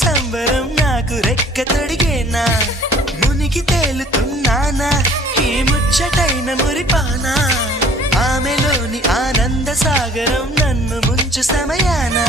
సంబరం నాకు రెక్క తొడిగేనా మునికి తేలుతున్నానా ఈ ముచ్చటైన మురిపానా ఆమెలోని ఆనంద సాగరం నన్ను ముంచు సమయానా